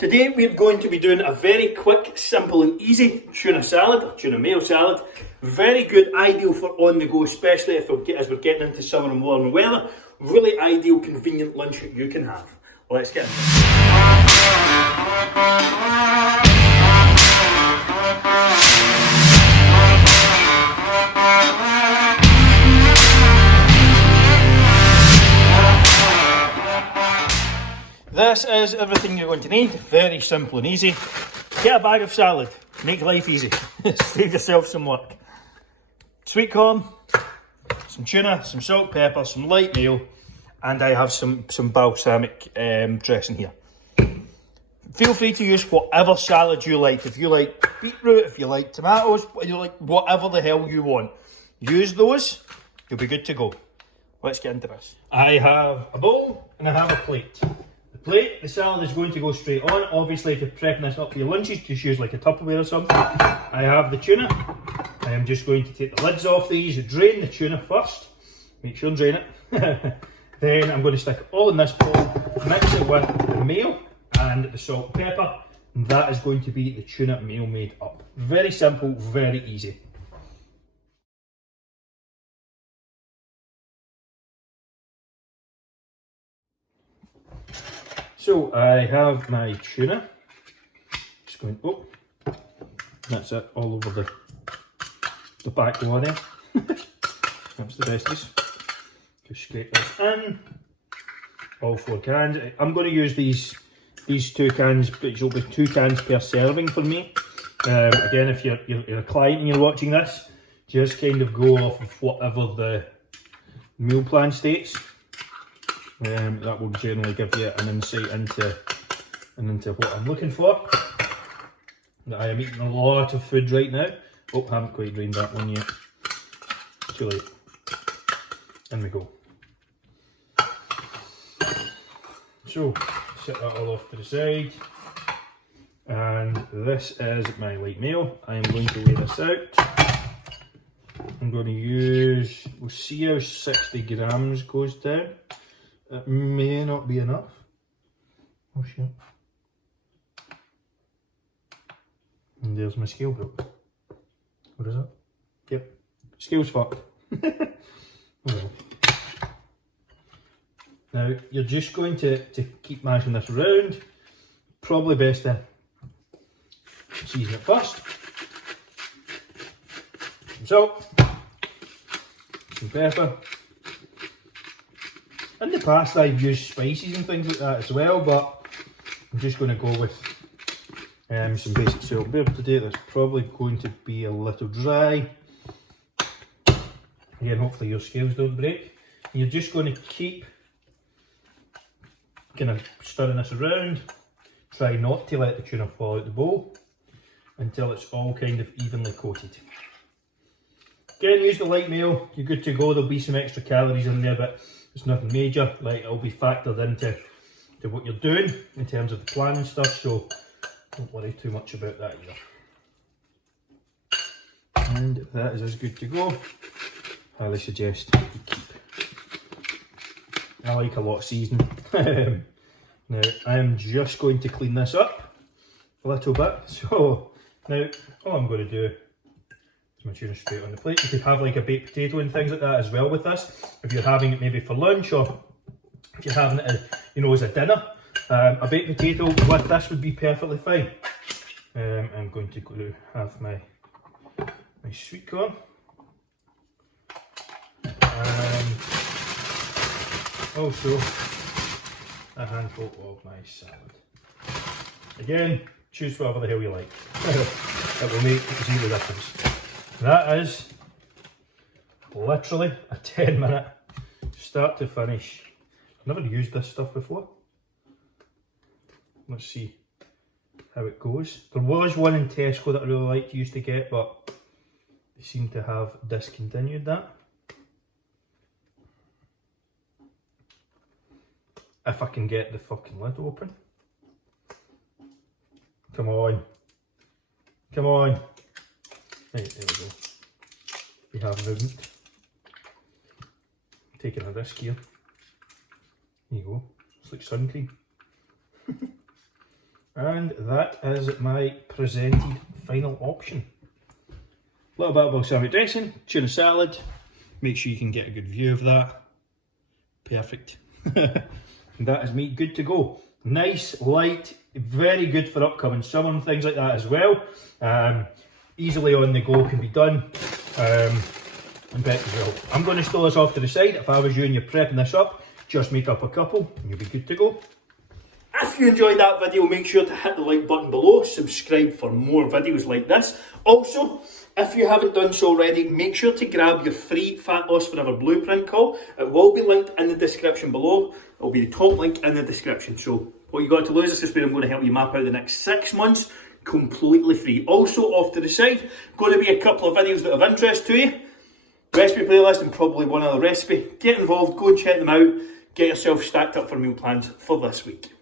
Today we're going to be doing a very quick, simple and easy tuna salad, or tuna mayo salad. Very good, ideal for on the go, especially as we're getting into summer and warmer weather. Really ideal, convenient lunch that you can have. Let's get into it. This is everything you're going to need. Very simple and easy. Get a bag of salad. Make life easy. Save yourself some work. Sweet corn, some tuna, some salt, pepper, some light mayo, and I have some balsamic dressing here. Feel free to use whatever salad you like. If you like beetroot, if you like tomatoes, you like whatever the hell you want. Use those, you'll be good to go. Let's get into this. I have a bowl and I have a plate. The salad is going to go straight on. Obviously, if you're prepping this up for your lunches, just use like a Tupperware or something. I have the tuna. I am just going to take the lids off these, drain the tuna first. Make sure and drain it. Then I'm going to stick it all in this bowl, mix it with the mayo and the salt and pepper. And that is going to be the tuna mayo made up. Very simple, very easy. So I have my tuna, just going, oh, that's it, all over the back wall there. That's the best of this. Just scrape this in, all 4 cans. I'm going to use these 2 cans, but it'll be 2 cans per serving for me. Again, if you're a client and you're watching this, just kind of go off of whatever the meal plan states. That will generally give you an insight into what I'm looking for. I am eating a lot of food right now. Oh, haven't quite drained that one yet. Too late. In we go. So, set that all off to the side. And this is my light mayo. I am going to weigh this out. I'm going to use, we'll see how 60 grams goes down. It may not be enough. Oh shit. And there's my scale broke. What is it? Yep. Scale's fucked. Oh. Now, you're just going to keep mashing this around. Probably best to season it first. Some salt. Some pepper. In the past I've used spices and things like that as well, but I'm just going to go with some basic salt and pepper today. That's probably going to be a little dry. Again, hopefully your scales don't break. And you're just going to keep kind of stirring this around. Try not to let the tuna fall out the bowl until it's all kind of evenly coated. Again, use the light mayo, you're good to go. There'll be some extra calories in there, but it's nothing major. Like, it'll be factored into what you're doing in terms of the plan and stuff, so don't worry too much about that either. And that is as good to go. Highly suggest you keep. I like a lot of seasoning. Now, I am just going to clean this up a little bit. So, now, all I'm going to do is my tuna straight on the plate. You could have like a baked potato and things like that as well with this. If you're having it maybe for lunch, or if you're having it, as a dinner. A baked potato with this would be perfectly fine. I'm going to go have my sweet corn. And also a handful of my salad. Again, choose whatever the hell you like. It will make zero difference. That is literally a 10-minute start to finish. I've never used this stuff before. Let's see how it goes. There was one in Tesco that I really liked, used to get, but they seem to have discontinued that. If I can get the fucking lid open. Come on. Come on. Right, there we go. We have movement. Taking a risk here. There you go. It's like sun cream. And that is my presented final option. A little bit of balsamic dressing, tuna salad. Make sure you can get a good view of that. Perfect. And that is me good to go. Nice, light, very good for upcoming summer and things like that as well. Easily on the go, can be done. And better as well. I'm going to store this off to the side. If I was you and you're prepping this up, just make up a couple and you'll be good to go. If you enjoyed that video, make sure to hit the like button below, subscribe for more videos like this. Also, if you haven't done so already, make sure to grab your free Fat Loss Forever blueprint call. It will be linked in the description below. It will be the top link in the description. So what you got to lose, this is where I'm going to help you map out the next 6 months completely free. Also, off to the side, going to be a couple of videos that are of interest to you. Recipe playlist and probably one other recipe. Get involved, go and check them out. Get yourself stacked up for meal plans for this week.